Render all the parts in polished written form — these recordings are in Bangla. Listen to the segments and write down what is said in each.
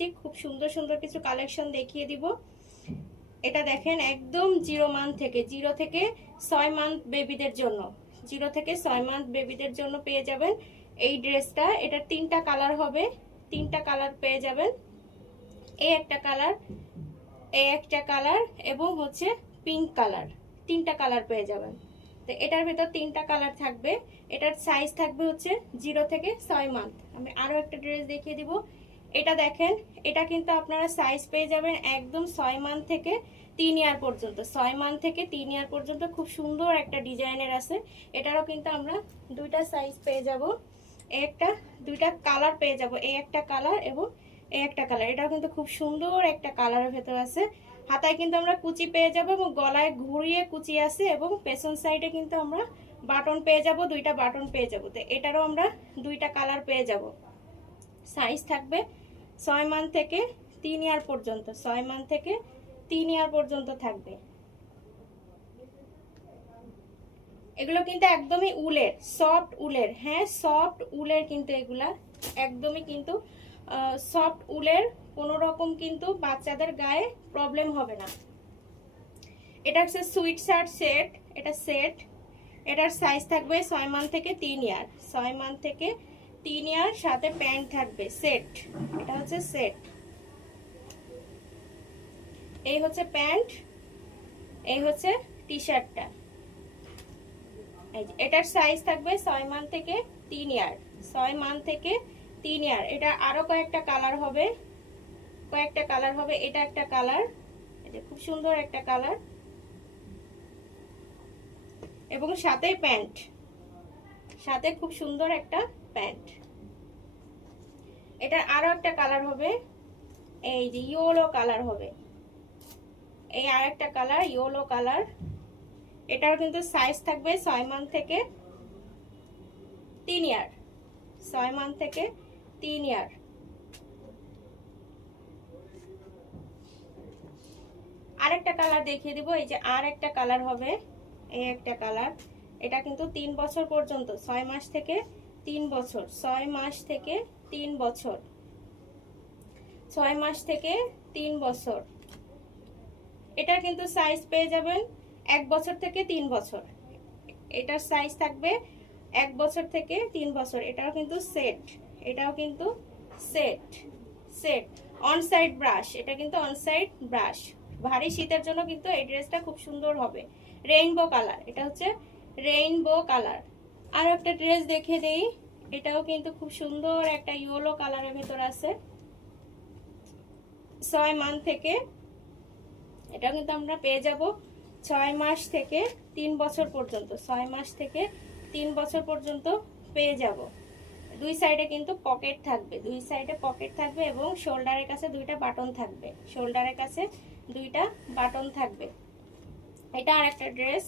আসছি, খুব সুন্দর সুন্দর কিছু কালেকশন দেখিয়ে দিব। এটা দেখেন একদম 0 মান্থ থেকে 0 থেকে 6 মান্থ বেবিদের জন্য, 0 থেকে 6 মান্থ বেবিদের জন্য পেয়ে যাবেন এই ড্রেসটা। এটা 3টা কালার হবে, 3টা কালার পেয়ে যাবেন। এই একটা কালার, এই একটা কালার এবং হচ্ছে পিঙ্ক কালার, 3টা কালার পেয়ে যাবেন। তো এটার ভেতর 3টা কালার থাকবে। এটার সাইজ থাকবে হচ্ছে 0 থেকে 6 মান্থ। আমি আরো একটা ড্রেস দেখিয়ে দিব। এটা দেখেন, এটা কিন্তু আপনারা সাইজ পেয়ে যাবেন একদম 6 মান্থ থেকে 3 ইয়ার পর্যন্ত। 6 মান্থ থেকে 3 ইয়ার পর্যন্ত খুব সুন্দর একটা ডিজাইনের আছে। এটারও কিন্তু আমরা 2টা সাইজ পেয়ে যাব, একটা 2টা কালার পেয়ে যাব, এই একটা কালার এবং এই একটা কালার। এটাও কিন্তু খুব সুন্দর একটা কালারের ভেতর আছে। হাতায় কিন্তু আমরা কুচি পেয়ে যাব এবং গলায় ঘুরিয়ে কুচি আছে এবং পেছন সাইডে কিন্তু আমরা বাটন পেয়ে যাব, 2টা বাটন পেয়ে যাব। তো এটারও আমরা 2টা কালার পেয়ে যাব। সাইজ থাকবে 6 মান্থ থেকে 3 ইয়ার পর্যন্ত, 6 মান্থ থেকে 3 ইয়ার পর্যন্ত থাকবে। এগুলো কিন্তু একদমই উলের, সফট উলের, হ্যাঁ সফট উলের কিন্তু এগুলা একদমই কিন্তু সফট উলের, কোনো রকম কিন্তু বাচ্চাদের গায়ে প্রবলেম হবে না। এটা হচ্ছে সুইট শার্ট সেট, এটা সেট। এটার সাইজ থাকবে 6 মান্থ থেকে 3 ইয়ার, 6 মান্থ থেকে 3 ইয়ার, সাথে প্যান্ট থাকবে সেট। এটা হচ্ছে সেট, এই হচ্ছে প্যান্ট, এই হচ্ছে টি শার্টটা। এটার সাইজ থাকবে 6 মান্থ থেকে 3 ইয়ার, 6 মান্থ থেকে 3 ইয়ার। এটা আরো কয়েকটা কালার হবে, কয়েকটা কালার হবে। এটা একটা কালার, এটা খুব সুন্দর একটা কালার এবং সাথে প্যান্ট, সাথে খুব সুন্দর একটা প্যান্ট। এটা আরো একটা কালার হবে, এই যে ইয়েলো কালার হবে, এই আর একটা কালার ইয়েলো কালার। এটার কিন্তু সাইজ থাকবে 6 মান্থ থেকে 3 ইয়ার, 6 মান্থ থেকে 3 ইয়ার। আরেকটা কালার দেখিয়ে দিব, এই যে আর একটা কালার হবে, এই একটা কালার। এটা কিন্তু 3 বছর পর্যন্ত, 6 মাস থেকে 3 বছর, 6 মাস থেকে 3 বছর, 6 মাস থেকে 3 বছর। এটার কিন্তু সাইজ পেয়ে যাবেন 1 বছর থেকে 3 বছর। এটার সাইজ থাকবে 1 বছর থেকে 3 বছর। এটাও কিন্তু সেট, এটাও কিন্তু set, set on side brush, এটা কিন্তু অন সাইড ব্রাশ। ভারী শীতের জন্য কিন্তু এই ড্রেসটা খুব সুন্দর হবে। রেইনবো কালার, এটা হচ্ছে রেইনবো কালার। আর একটা ড্রেস দেখে দেই, এটাও কিন্তু খুব সুন্দর একটা ইয়েলো কালারের ভেতর আছে। 6 মান্থ থেকে, এটা কিন্তু আমরা পেয়ে যাব 6 মাস থেকে 3 বছর পর্যন্ত, 6 মাস থেকে 3 বছর পর্যন্ত পেয়ে যাব। দুই সাইডে কিন্তু পকেট থাকবে, দুই সাইডে পকেট থাকবে এবং শোল্ডারের কাছে 2টা বাটন থাকবে, শোল্ডারের কাছে 2টা বাটন থাকবে। এটা আর একটা ড্রেস।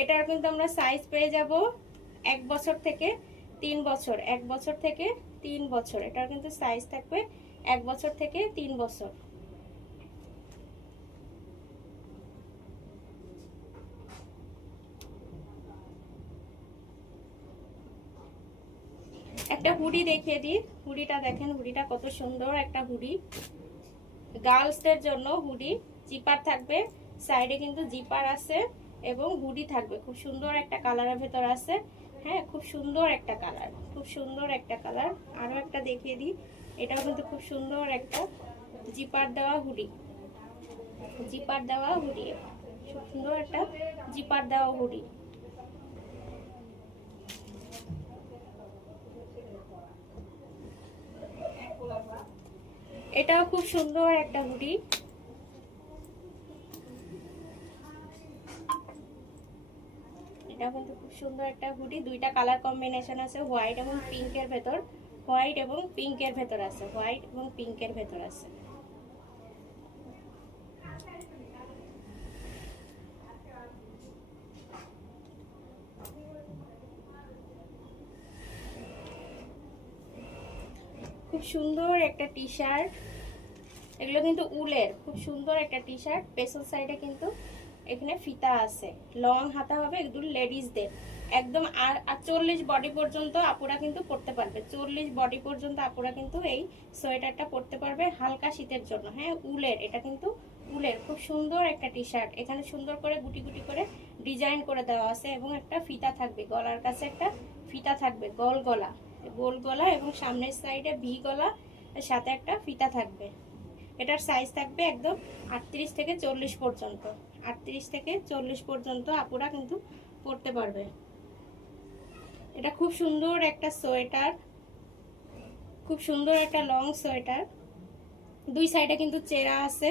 এটার কিন্তু আমরা সাইজ পেয়ে যাব 1 বছর থেকে 3 বছর, 1 বছর থেকে 3 বছর। এটার কিন্তু সাইজ থাকবে 1 বছর থেকে 3 বছর। একটা হুডি দেখিয়ে দিই, হুডিটা দেখেন, হুডিটা কত সুন্দর একটা হুডি, গার্লসদের জন্য হুডি। জিপার থাকবে, সাইডে কিন্তু জিপার আছে এবং হুডি থাকবে। খুব সুন্দর একটা কালারের ভেতর আছে, হ্যাঁ খুব সুন্দর একটা কালার, খুব সুন্দর একটা কালার। আরো একটা দেখিয়ে দিই, এটাও কিন্তু খুব সুন্দর একটা জিপার দেওয়া হুডি, জিপার দেওয়া হুডি, খুব সুন্দর একটা জিপার দেওয়া হুডি। এটাও খুব সুন্দর একটা হুডি, এটাও কিন্তু খুব সুন্দর একটা হুডি। 2টা কালার কম্বিনেশন আছে, হোয়াইট এবং পিঙ্কের ভেতর, হোয়াইট এবং পিঙ্কের ভেতর আছে, হোয়াইট এবং পিঙ্কের ভেতর আছে। খুব সুন্দর একটা টি শার্ট, এগুলো কিন্তু উলের, খুব সুন্দর একটা টি শার্ট। পেছন সাইডে কিন্তু এখানে ফিতা আছে, লং হাতা হবে এগুলো লেডিসদের। একদম আর 40 বডি পর্যন্ত আপুরা কিন্তু পরতে পারবে, 40 বডি পর্যন্ত আপুরা কিন্তু এই সোয়েটারটা পরতে পারবে হালকা শীতের জন্য। হ্যাঁ, উলের, এটা কিন্তু উলের খুব সুন্দর একটা টি শার্ট। এখানে সুন্দর করে গুটি গুটি করে ডিজাইন করে দেওয়া আছে এবং একটা ফিতা থাকবে, গলার কাছে একটা ফিতা থাকবে, গোল গলা, গোল গলা এবং সামনের সাইডে ভি গলা, সাথে একটা ফিতা থাকবে। এটার সাইজ থাকবে একদম 38 থেকে 40 পর্যন্ত, 38 থেকে 40 পর্যন্ত আপুরা কিন্তু পরতে পারবে। এটা খুব সুন্দর একটা সোয়েটার, খুব সুন্দর একটা লং সোয়েটার। দুই সাইডে কিন্তু চেরা আছে,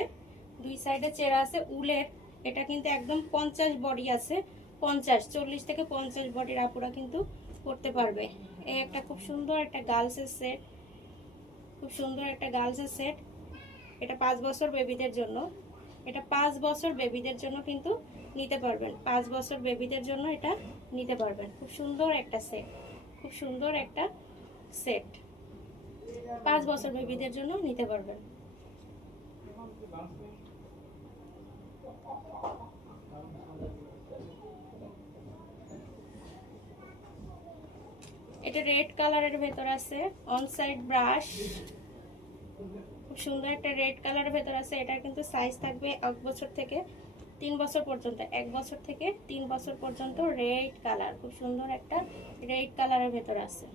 দুই সাইডে চেরা আছে উলের। এটা কিন্তু একদম 50 বডি আছে, 50 40 থেকে 50 বডির আপুরা কিন্তু পরতে পারবে। এই একটা খুব সুন্দর একটা গার্লসের সেট, খুব সুন্দর একটা গার্লসের সেট। এটা 5 বছর বেবিদের জন্য, এটা 5 বছর বেবিদের জন্য কিন্তু নিতে পারবেন, 5 বছর বেবিদের জন্য এটা নিতে পারবেন। খুব সুন্দর একটা সেট, খুব সুন্দর একটা সেট, 5 বছর বেবিদের জন্য নিতে পারবেন। এটা রেড কালারের ভেতর আছে, অন সাইড ব্রাশ, খুব সুন্দর একটা রেড কালারের ভেতর আছে। এটা কিন্তু সাইজ থাকবে 1 বছর থেকে 3 বছর পর্যন্ত, 1 বছর থেকে 3 বছর পর্যন্ত। রেড কালার, খুব সুন্দর একটা রেড কালারের ভেতর আছে।